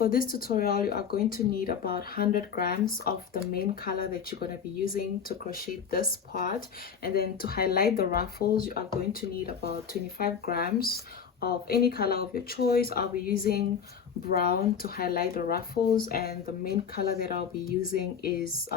for this tutorial, you are going to need about 100 grams of the main color that you're going to be using to crochet this part. And then to highlight the ruffles, you are going to need about 25 grams of any color of your choice. I'll be using brown to highlight the ruffles, and the main color that I'll be using is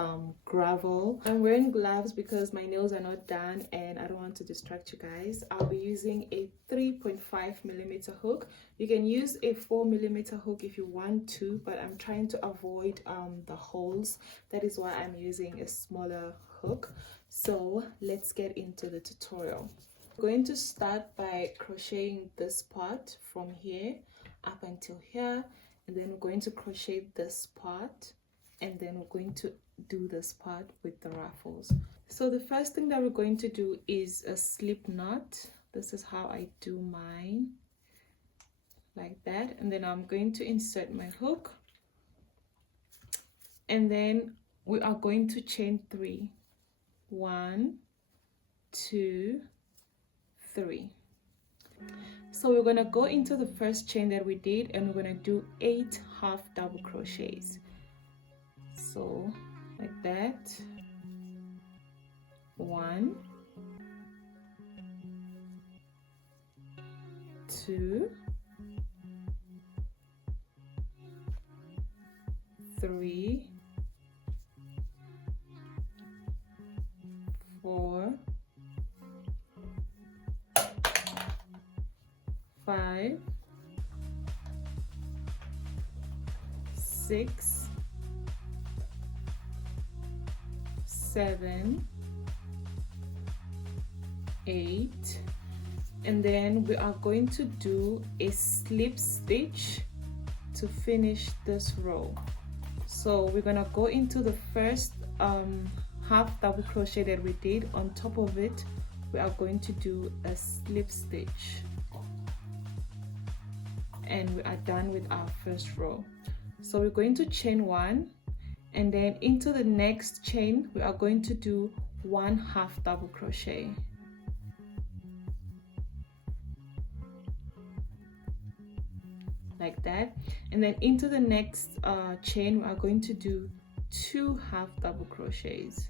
gravel. I'm wearing gloves because my nails are not done and I don't want to distract you guys. I'll be using a 3.5mm hook. You can use a 4mm hook if you want to, but I'm trying to avoid the holes. That is why I'm using a smaller hook. So let's get into the tutorial. I'm going to start by crocheting this part from here up until here, and then we're going to crochet this part, and then we're going to do this part with the ruffles. So the first thing that we're going to do is a slip knot. This is how I do mine, like that. And then I'm going to insert my hook, and then we are going to chain 3. 1, 2, 3. So we're going to go into the first chain that we did, and we're going to do 8 half double crochets. So like that. 1, 2, 3, 4, 5, 6, 7, 8, and then we are going to do a slip stitch to finish this row. So we're gonna go into the first half double crochet that we did. On top of it, we are going to do a slip stitch, and we are done with our first row. So we're going to chain 1, and then into the next chain we are going to do 1 half double crochet. Like that. And then into the next chain we are going to do 2 half double crochets.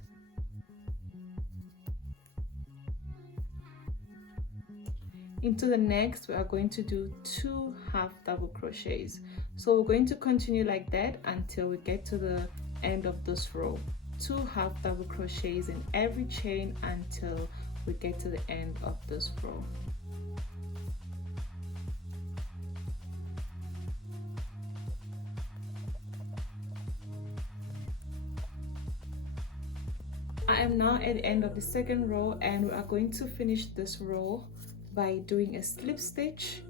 Into the next we are going to do 2 half double crochets. So we're going to continue like that until we get to the end of this row. 2 half double crochets in every chain until we get to the end of this row. I am now at the end of the second row, and we are going to finish this row by doing a slip stitch.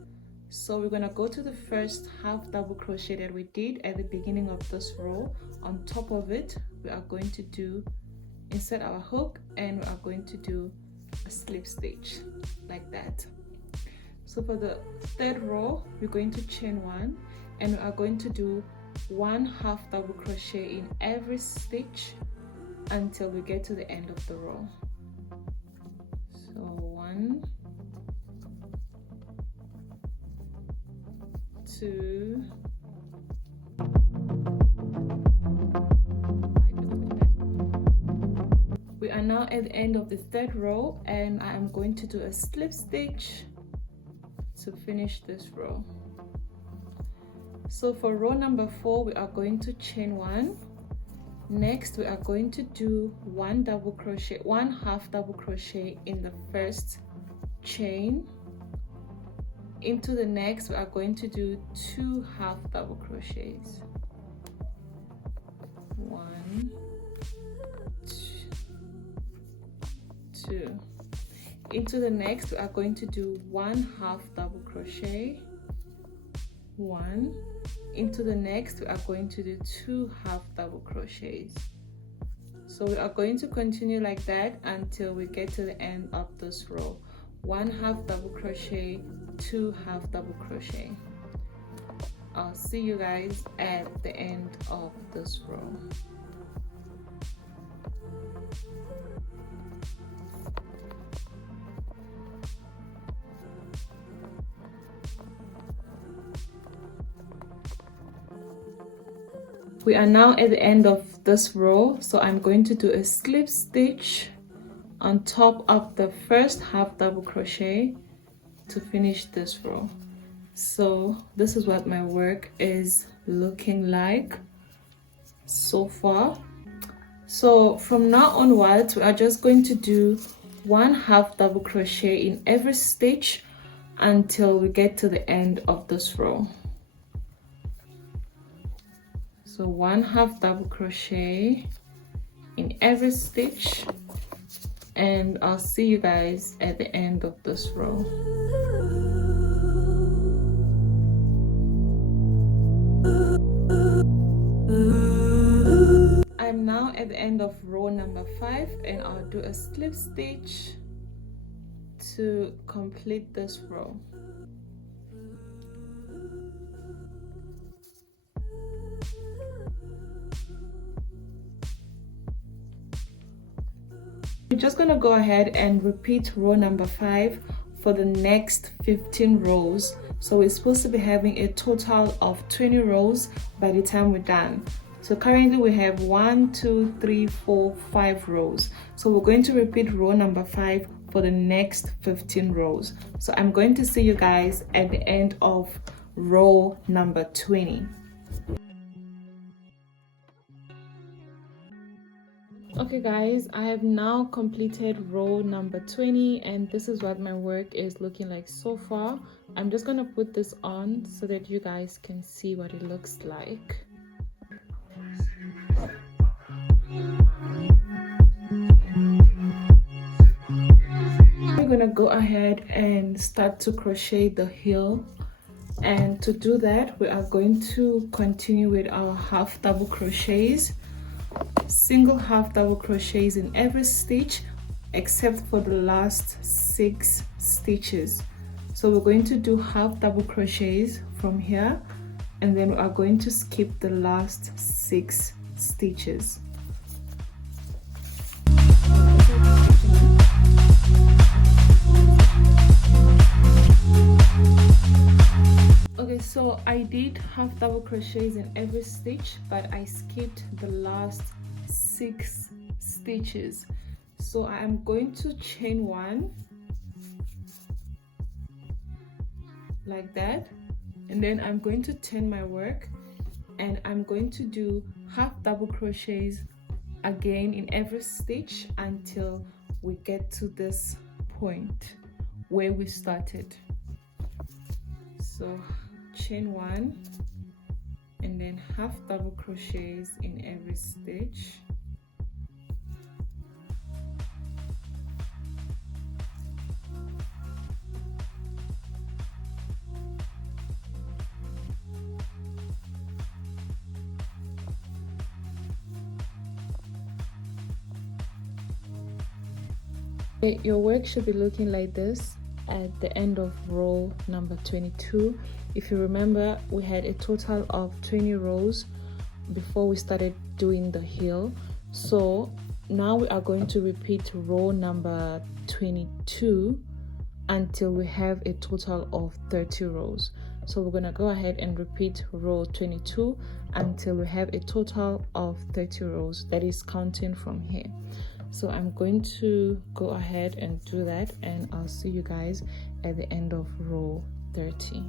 So we're going to go to the first half double crochet that we did at the beginning of this row. On top of it, we are going to insert our hook, and we are going to do a slip stitch like that. So for the third row, we're going to chain 1, and we are going to do 1 half double crochet in every stitch until we get to the end of the row. So 1, 2, we are now at the end of the third row, and I am going to do a slip stitch to finish this row. So for row number 4, we are going to chain 1. Next we are going to do 1 half double crochet in the first chain. Into the next we are going to do 2 half double crochets. 1, 2. Into the next we are going to do 1 half double crochet. 1. Into the next we are going to do 2 half double crochets. So we are going to continue like that until we get to the end of this row. 1 half double crochet, 2 half double crochet. I'll see you guys at the end of this row. We are now at the end of this row, so I'm going to do a slip stitch on top of the first half double crochet to finish this row. So this is what my work is looking like so far. So from now onwards, we are just going to do 1 half double crochet in every stitch until we get to the end of this row. So 1 half double crochet in every stitch, and I'll see you guys at the end of this row. I'm now at the end of row number 5, and I'll do a slip stitch to complete this row. We're just going to go ahead and repeat row number 5 for the next 15 rows. So we're supposed to be having a total of 20 rows by the time we're done. So currently we have 1, 2, 3, 4, 5 rows. So we're going to repeat row number 5 for the next 15 rows. So I'm going to see you guys at the end of row number 20. Okay guys, I have now completed row number 20, and this is what my work is looking like so far. I'm just gonna put this on so that you guys can see what it looks like. We're gonna go ahead and start to crochet the heel, and to do that we are going to continue with our half double crochets. Single half double crochets in every stitch except for the last 6 stitches. So we're going to do half double crochets from here, and then we are going to skip the last 6 stitches. Okay, so I did half double crochets in every stitch, but I skipped the last 6 stitches. So I am going to chain 1 like that, and then I'm going to turn my work, and I'm going to do half double crochets again in every stitch until we get to this point where we started. So chain 1 and then half double crochets in every stitch. Your work should be looking like this at the end of row number 22. If you remember, we had a total of 20 rows before we started doing the heel. So now we are going to repeat row number 22 until we have a total of 30 rows. So we're going to go ahead and repeat row 22 until we have a total of 30 rows, that is counting from here. So I'm going to go ahead and do that, and I'll see you guys at the end of row 30.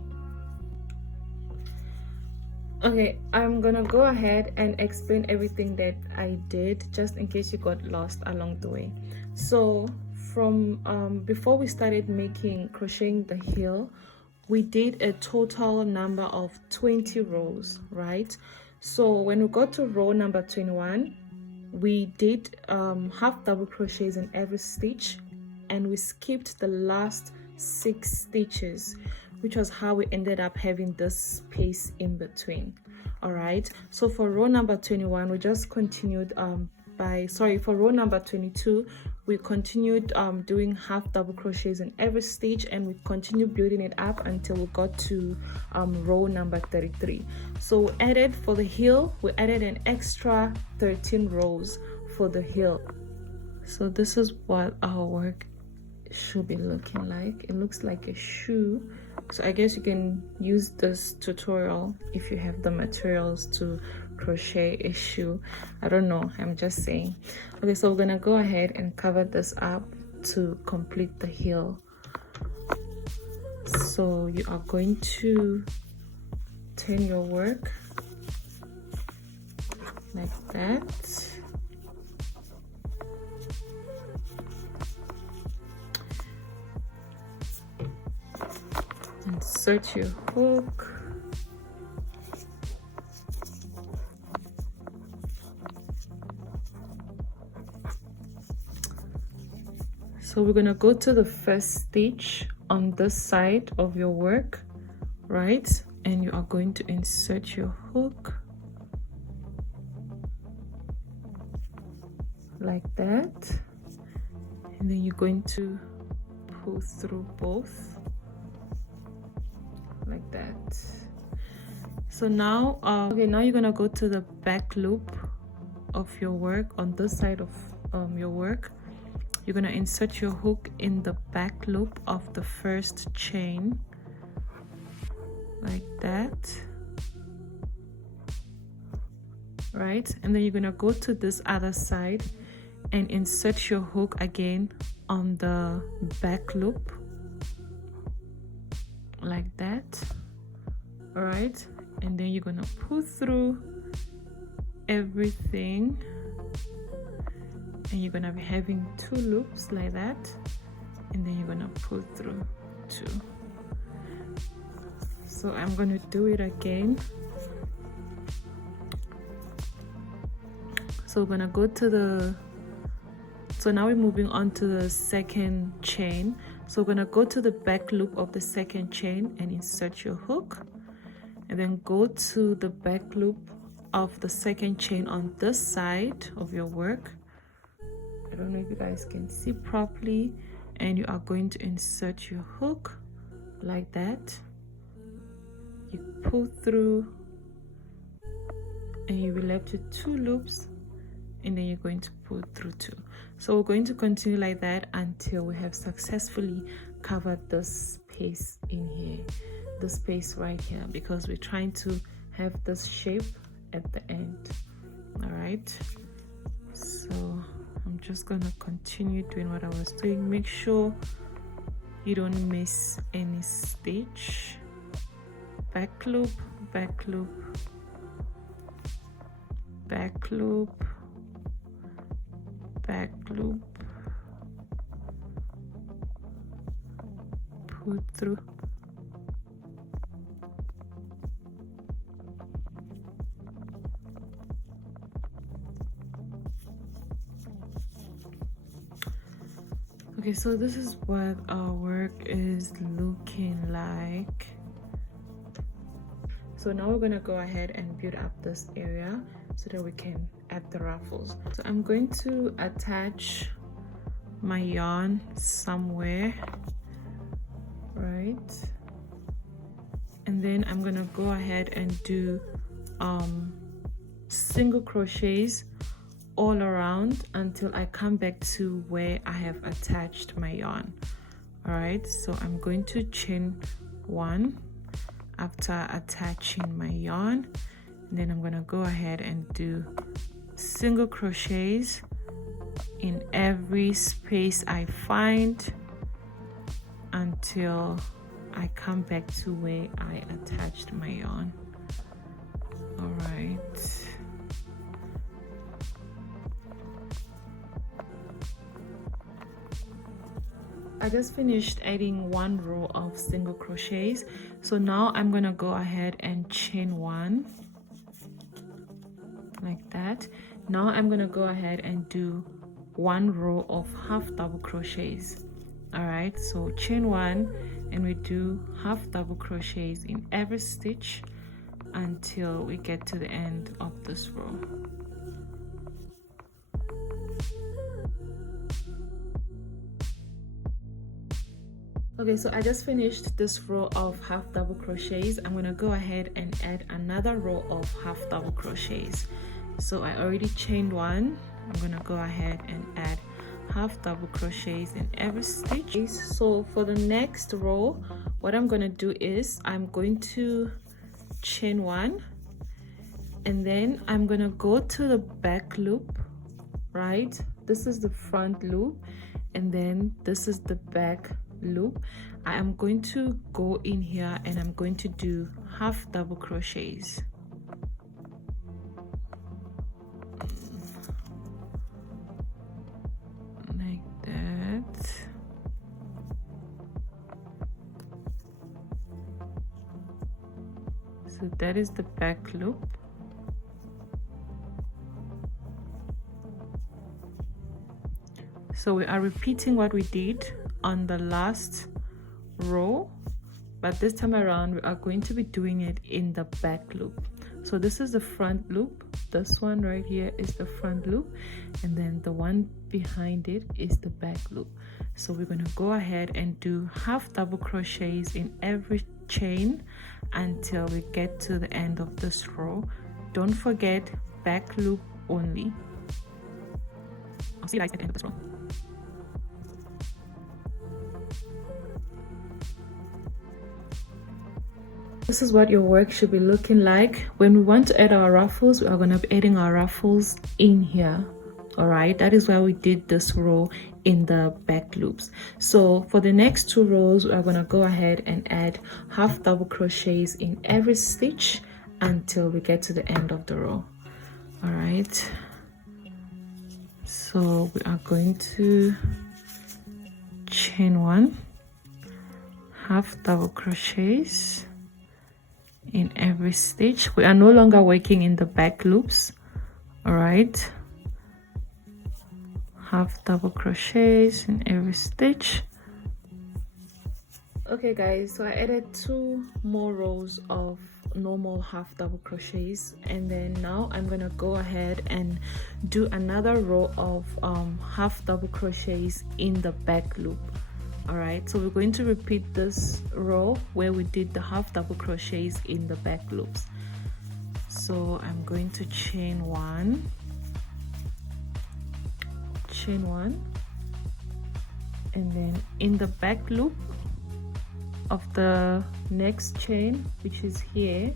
Okay, I'm gonna go ahead and explain everything that I did, just in case you got lost along the way. So from before we started crocheting the heel, we did a total number of 20 rows, right? So when we got to row number 21, we did half double crochets in every stitch, and we skipped the last 6 stitches, which was how we ended up having this space in between. All right, so for row number 21 we just continued for row number 22 we continued doing half double crochets in every stitch, and we continued building it up until we got to row number 33. So we added, for the heel, we added an extra 13 rows for the heel. So this is what our work should be looking like. It looks like a shoe. So I guess you can use this tutorial if you have the materials to crochet issue. I don't know, I'm just saying. Okay, so we're gonna go ahead and cover this up to complete the heel. So you are going to turn your work like that. Insert your hook. So we're gonna go to the first stitch on this side of your work, right? And you are going to insert your hook like that, and then you're going to pull through both like that. So now okay, now you're gonna go to the back loop of your work on this side of your work. You're gonna insert your hook in the back loop of the first chain like that, right? And then you're gonna go to this other side and insert your hook again on the back loop like that. All right, and then you're gonna pull through everything, and you're gonna be having 2 loops like that, and then you're gonna pull through 2. So I'm gonna do it again. So we're gonna go to the, so now we're moving on to the second chain. So we're gonna go to the back loop of the second chain and insert your hook, and then go to the back loop of the second chain on this side of your work. I don't know if you guys can see properly, and you are going to insert your hook like that. You pull through and you'll be left with 2 loops, and then you're going to pull through 2. So we're going to continue like that until we have successfully covered this space in here, the space right here, because we're trying to have this shape at the end. All right, so I'm just gonna continue doing what I was doing. Make sure you don't miss any stitch. Back loop, back loop, back loop, back loop, pull through. Okay, so this is what our work is looking like. So now we're gonna go ahead and build up this area so that we can add the ruffles. So I'm going to attach my yarn somewhere, right? And then I'm gonna go ahead and do single crochets all around until I come back to where I have attached my yarn. All right, so I'm going to chain 1 after attaching my yarn, and then I'm gonna go ahead and do single crochets in every space I find until I come back to where I attached my yarn. All right, I just finished adding 1 row of single crochets, so now I'm gonna go ahead and chain 1 like that. Now I'm gonna go ahead and do 1 row of half double crochets. All right, so chain 1 and we do half double crochets in every stitch until we get to the end of this row. Okay, so I just finished this row of half double crochets. I'm gonna go ahead and add another row of half double crochets. So I already chained 1. I'm gonna go ahead and add half double crochets in every stitch. So for the next row, what I'm gonna do is I'm going to chain 1 and then I'm gonna go to the back loop, right? This is the front loop, and then this is the back loop. I am going to go in here and I'm going to do half double crochets. Like that. So that is the back loop. So we are repeating what we did on the last row, but this time around we are going to be doing it in the back loop. So this is the front loop, this one right here is the front loop, and then the one behind it is the back loop. So we're going to go ahead and do half double crochets in every chain until we get to the end of this row. Don't forget, back loop only. I'll see you guys at the end of this row. This is what your work should be looking like. When we want to add our ruffles, we are going to be adding our ruffles in here. All right, that is why we did this row in the back loops. So for the next 2 rows, we are going to go ahead and add half double crochets in every stitch until we get to the end of the row. All right, so we are going to chain 1, half double crochets in every stitch. We are no longer working in the back loops. All right, half double crochets in every stitch. Okay guys, so I added 2 more rows of normal half double crochets, and then now I'm gonna go ahead and do another row of half double crochets in the back loop. All right, so we're going to repeat this row where we did the half double crochets in the back loops. So I'm going to chain 1, and then in the back loop of the next chain, which is here,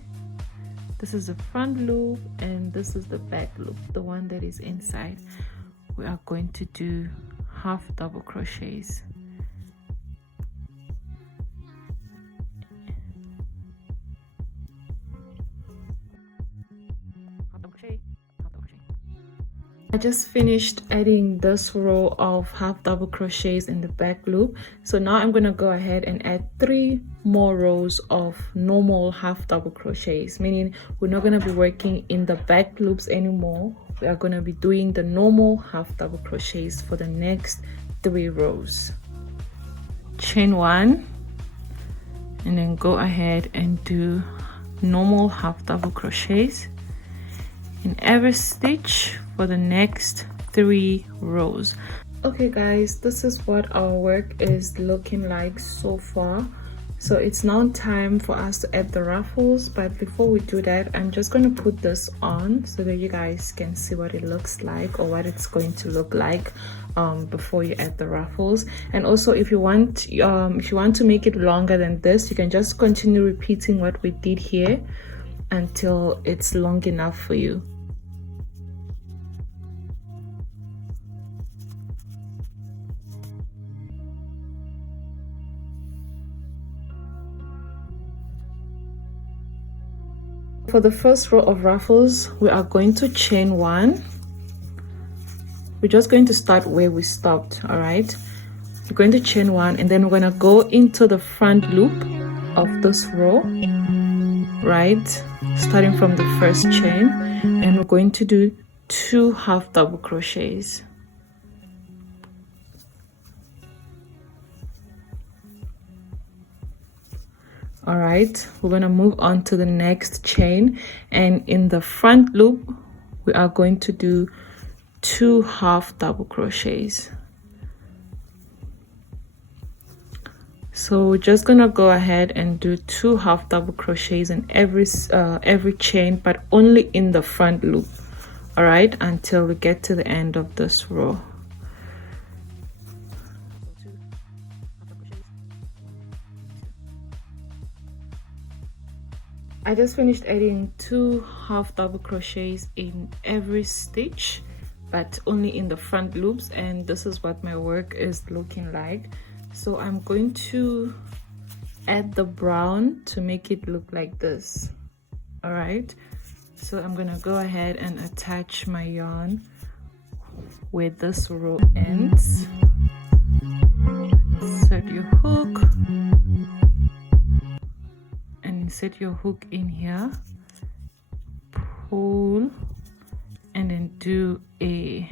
this is the front loop and this is the back loop, the one that is inside. We are going to do half double crochets. I just finished adding this row of half double crochets in the back loop. So now I'm going to go ahead and add 3 more rows of normal half double crochets, meaning we're not going to be working in the back loops anymore. We are going to be doing the normal half double crochets for the next 3 rows. Chain 1 and then go ahead and do normal half double crochets in every stitch for the next 3 rows. Okay guys, this is what our work is looking like so far. So it's now time for us to add the ruffles, but before we do that, I'm just going to put this on so that you guys can see what it looks like, or what it's going to look like before you add the ruffles. And also, if you want to make it longer than this, you can just continue repeating what we did here until it's long enough for you. For the first row of ruffles, we are going to chain 1. We're just going to start where we stopped. All right, we're going to chain 1 and then we're going to go into the front loop of this row, right, starting from the first chain, and we're going to do 2 half double crochets. All right, we're going to move on to the next chain, and in the front loop we are going to do 2 half double crochets. So we're just gonna go ahead and do 2 half double crochets in every chain, but only in the front loop. All right, until we get to the end of this row. I just finished adding 2 half double crochets in every stitch, but only in the front loops, and this is what my work is looking like. So I'm going to add the brown to make it look like this. All right, so I'm gonna go ahead and attach my yarn where this row ends. Insert your hook and insert your hook in here, pull, and then do a,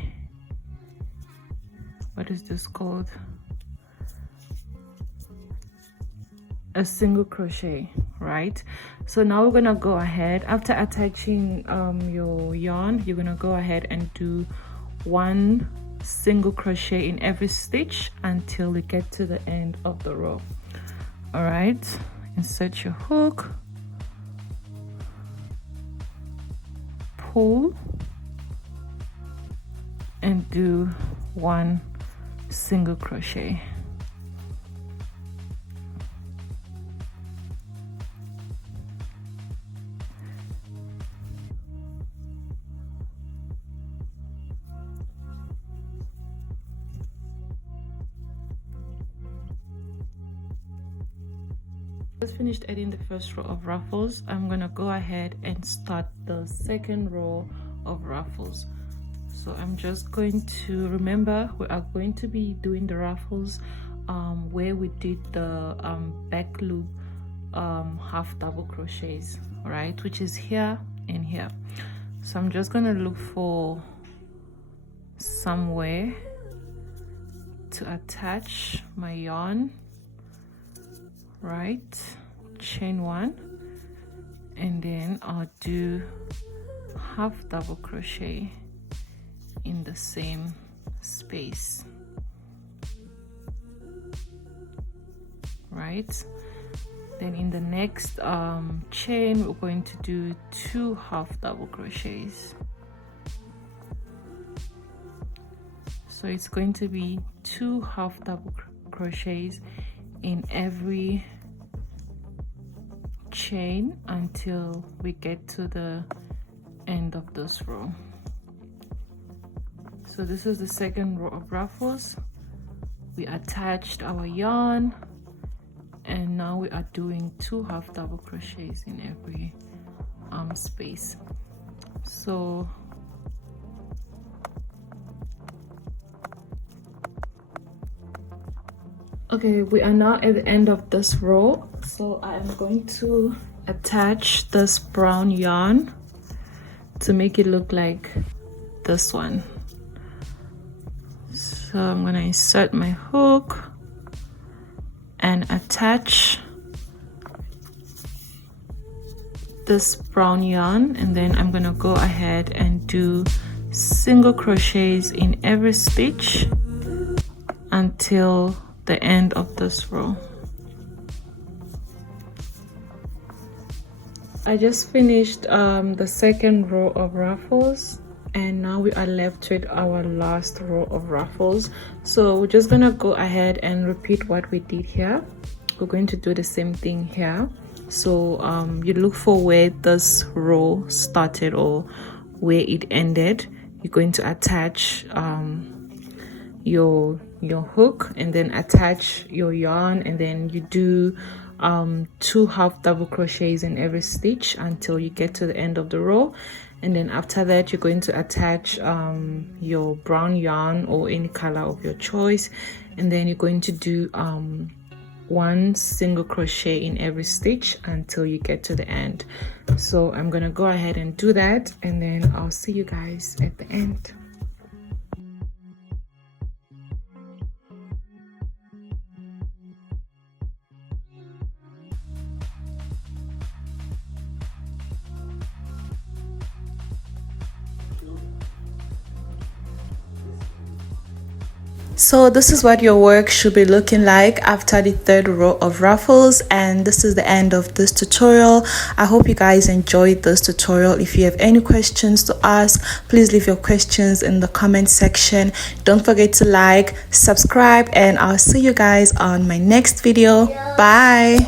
what is this called, a single crochet, right? So now we're gonna go ahead, after attaching your yarn, you're gonna go ahead and do 1 single crochet in every stitch until we get to the end of the row. All right, insert your hook, pull, and do 1 single crochet. Just finished adding the first row of ruffles. I'm gonna go ahead and start the second row of ruffles. So I'm just going to, remember, we are going to be doing the ruffles where we did the back loop half double crochets, right, which is here and here. So I'm just gonna look for somewhere to attach my yarn, right, chain 1, and then I'll do half double crochet in the same space, right? Then in the next chain we're going to do 2 half double crochets, so it's going to be 2 half double crochets in every chain until we get to the end of this row. So this is the second row of ruffles. We attached our yarn, and now we are doing 2 half double crochets in every space. So okay, we are now at the end of this row, so I am going to attach this brown yarn to make it look like this one. So I'm going to insert my hook and attach this brown yarn, and then I'm going to go ahead and do single crochets in every stitch until the end of this row. I just finished the second row of ruffles, and now we are left with our last row of ruffles. So we're just gonna go ahead and repeat what we did here. We're going to do the same thing here. So you look for where this row started or where it ended. You're going to attach your hook, and then attach your yarn, and then you do 2 half double crochets in every stitch until you get to the end of the row. And then after that, you're going to attach your brown yarn or any color of your choice, and then you're going to do 1 single crochet in every stitch until you get to the end. So I'm gonna go ahead and do that, and then I'll see you guys at the end. So this is what your work should be looking like after the third row of ruffles, and this is the end of this tutorial. I hope you guys enjoyed this tutorial. If you have any questions to ask, please leave your questions in the comment section. Don't forget to like, subscribe, and I'll see you guys on my next video. Bye.